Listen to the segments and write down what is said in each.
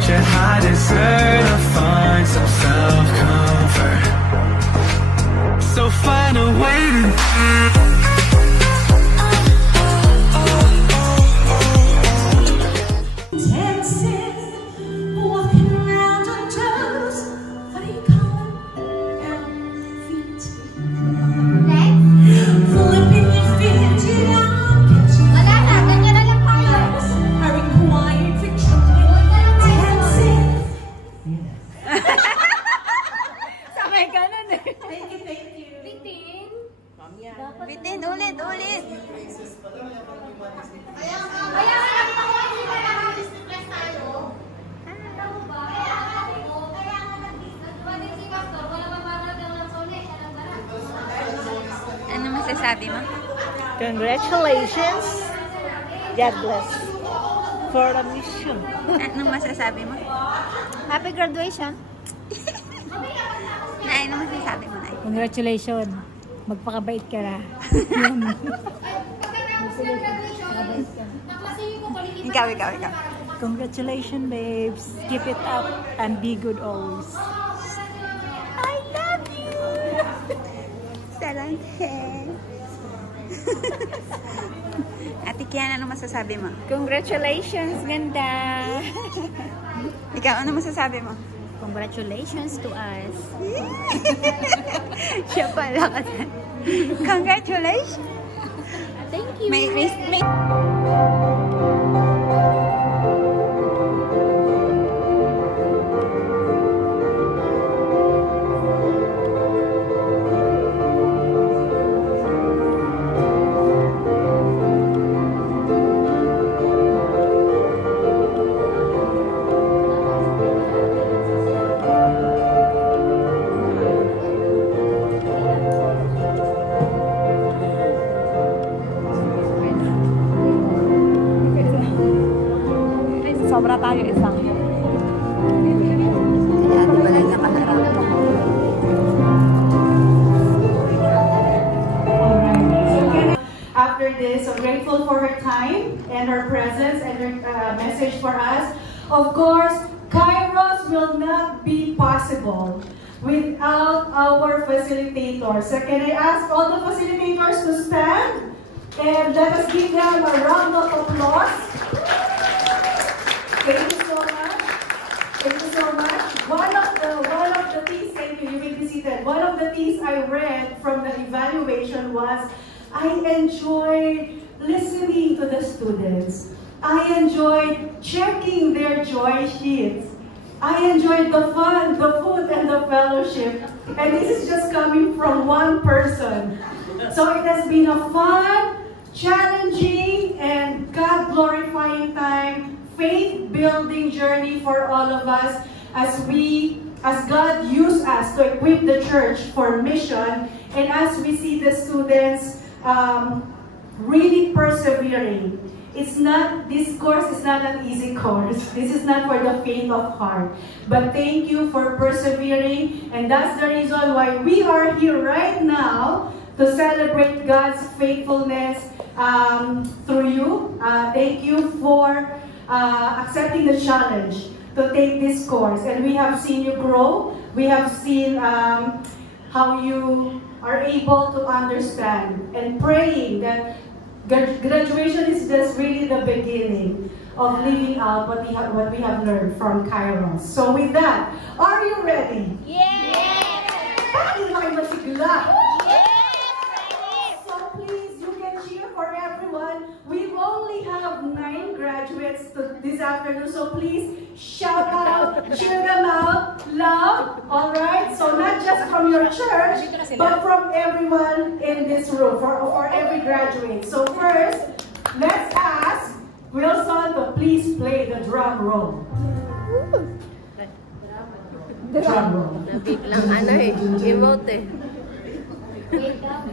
want you, I deserve to find some self-comfort. So find a way to Bitin, ulit. Ano masasabi mo? Congratulations! God bless for the mission. Ano masasabi mo? Happy graduation! Nay, ano masasabi mo, Nay? Congratulations! Magpakabait ka na. Ikaw. Congratulations, babes. Keep it up and be good always. I love you! Salangke. Ate Kian, ano masasabi mo? Congratulations, ganda. Ikaw, ano masasabi mo? Congratulations to us. Siya pala kasi. Congratulations! Thank you. May sobra tayo isang. Kaya di ba lang nakaharap? After this, so grateful for her time and her presence and her message for us. Of course, Kairos will not be possible without our facilitators. So can I ask all the facilitators to stand and let us give them a round of applause. Thank you so much. Thank you so much. One of the things, thank you, you will be seated. One of the things I read from the evaluation was, I enjoyed listening to the students. I enjoyed checking their joy sheets. I enjoyed the fun, the food, and the fellowship. And this is just coming from one person. So it has been a fun, challenging, and God-glorifying time, faith-building journey for all of us as God used us to equip the church for mission, and as we see the students really persevering. This course is not an easy course. This is not for the faint of heart. But thank you for persevering, and that's the reason why we are here right now to celebrate God's faithfulness through you. Thank you for accepting the challenge to take this course, and we have seen you grow. We have seen how you are able to understand, and praying that graduation is just really the beginning of living out what we have learned from Kairos. So with that, are you ready? Yes! Bakit kayo masigla? So please, you can cheer for everyone. We only have 9 graduates this afternoon, so please shout out, cheer them out, love, all right? So not just from your church, but from everyone in this room, for every graduate. So first, let's ask Wilson to please play the drum roll. Drum roll. Biglang ano emote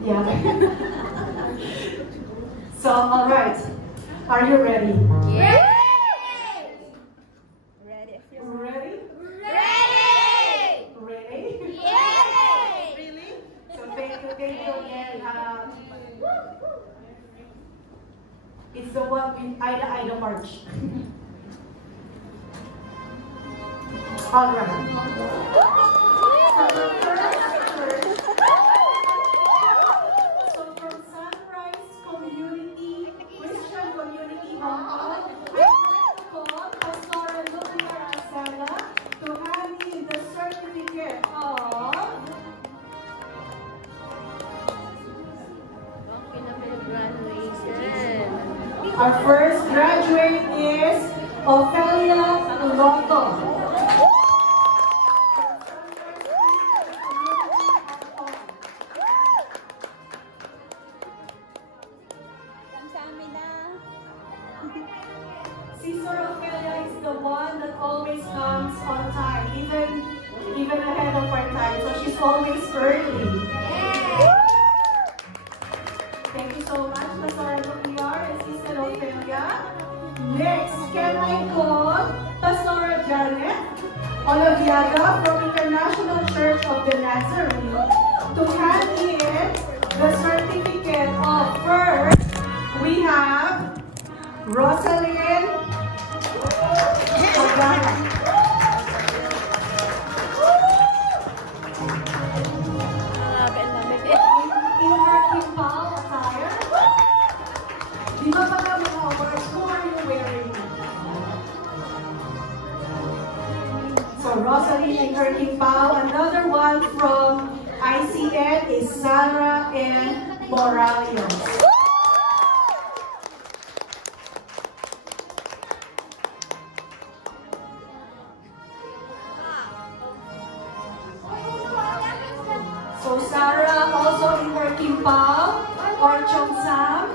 Yeah. So, all right. Are you ready? Yeah. Ready? Ready! Ready? Yay! Really? So thank you again. It's the one with Ida March. All right. So from Sunrise Community, Christian Community Hong Kong, I'd like to call Pastor Lucia Arcela to hand in the certificate of Graduation. our first graduate is Ophelia Loto. Sister Ophelia is the one that always comes on time, even ahead of our time. So she's always early. Thank you so much, Pastor Lucia and Sister Ophelia. Next, can I call Pastor Janet Olaviaga from International Church of the Nazarene to hand in the certificate of first. We have Rosalind Ogana. In her kimpal attire. Di ba mga awards, who are you wearing? So Rosalind in her kimpal. Another one from ICN is Sarah and Morales. So Sarah also in her kimpal or cheongsam.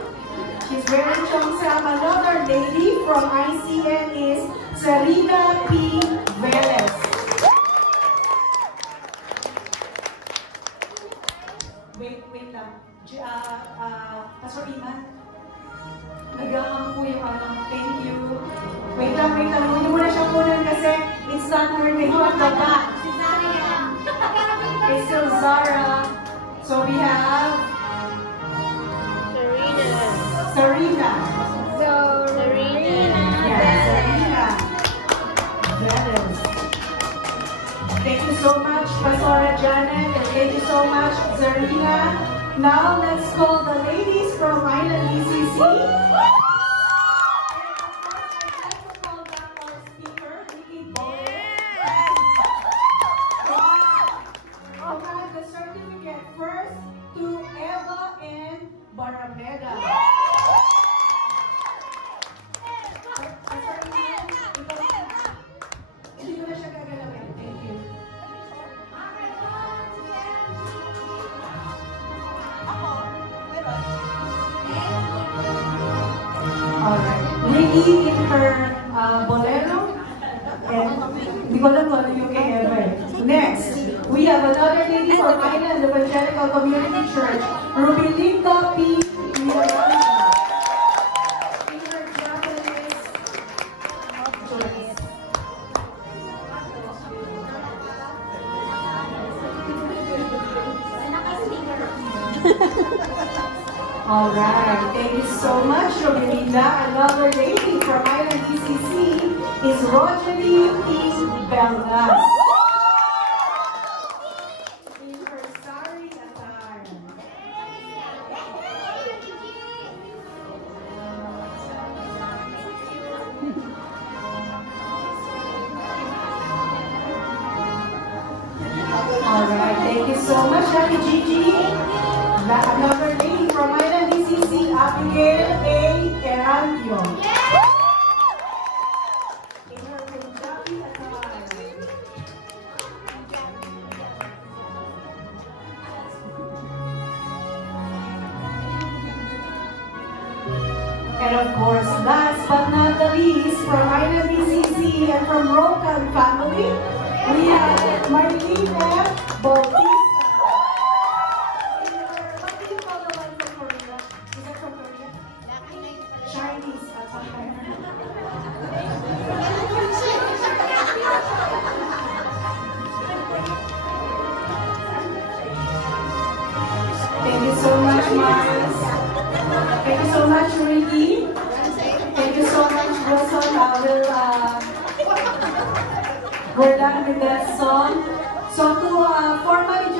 She's wearing cheongsam. Another lady from ICN is Sarina P. Velez. Wait lang. Pastor Iman. Nag-aam po yung thank you. Wait lang. Hindi mo na siya kunan kasi it's not her name at the back. It's still Zara. So we have Serena. Serena. Yes. Thank you so much, Pastora Janet, and thank you so much, Serena. Now let's call the ladies from Island ECC. Barameda. Hindi ko na siya gagalawin. Thank you. Alright. Ricky in her bolero. And hindi ko lang kung ano yung kay Ever. Next, we have another lady from Island Evangelical Community Church, Rubilinda P. Miranda. In her Japanese choice. Alright, thank you so much, Rubilinda. Another lady from Island ECC is Rogeline P. Belgas. Alright, thank you so much, Happy Gigi. Another lady from Island DCC, Abigail A. Erandio. In her Punjabi attire. And of course, last but not the least, from Island DCC and from Rokan family, we have Marlene F. Bautista. What do you call the one from Korea? Is that from Korea? Chinese attire. Thank you so much, Mars. Thank you so much, Ricky. Thank you so much, Wilson. We're done with that song. So to formally,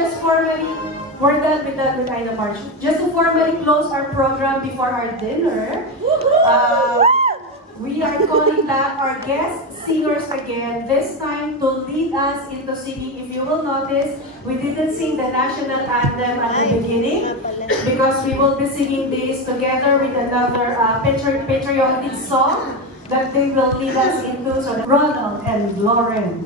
we're done with Ina March. Just to formally close our program before our dinner, we are calling back our guest singers again, this time to lead us into singing. If you will notice, we didn't sing the national anthem at the beginning because we will be singing this together with another patriotic song that they will lead us into. So Ronald and Lauren.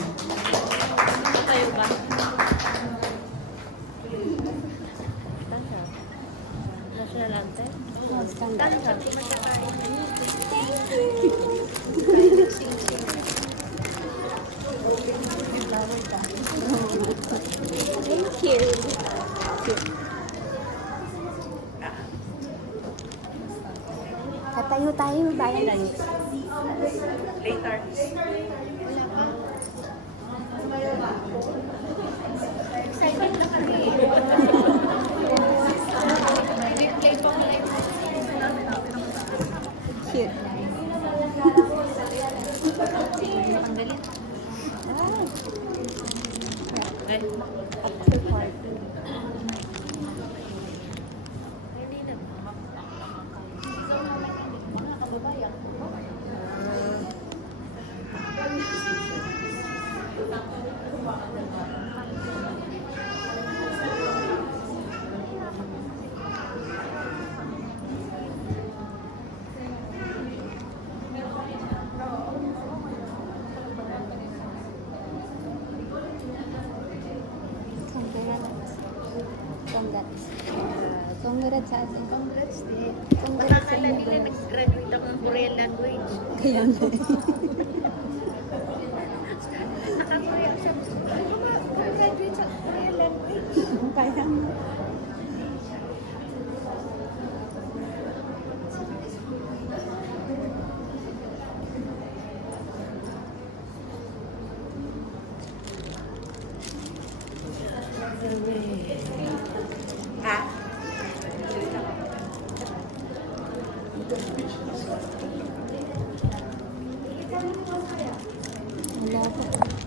National anthem? Thank you. Tatayo tayo, bayan. Later. Excited na kami. Replay pa ko like. Cute. Panggalit. Congrats sa atin. Congrats din. Congrats sa Akala inyo. nila nag-graduate ako ng Korean language. Kaya nga. Nakakorean siya. Ano ba? Graduate sa Korean language. Kaya nga. Wala pa.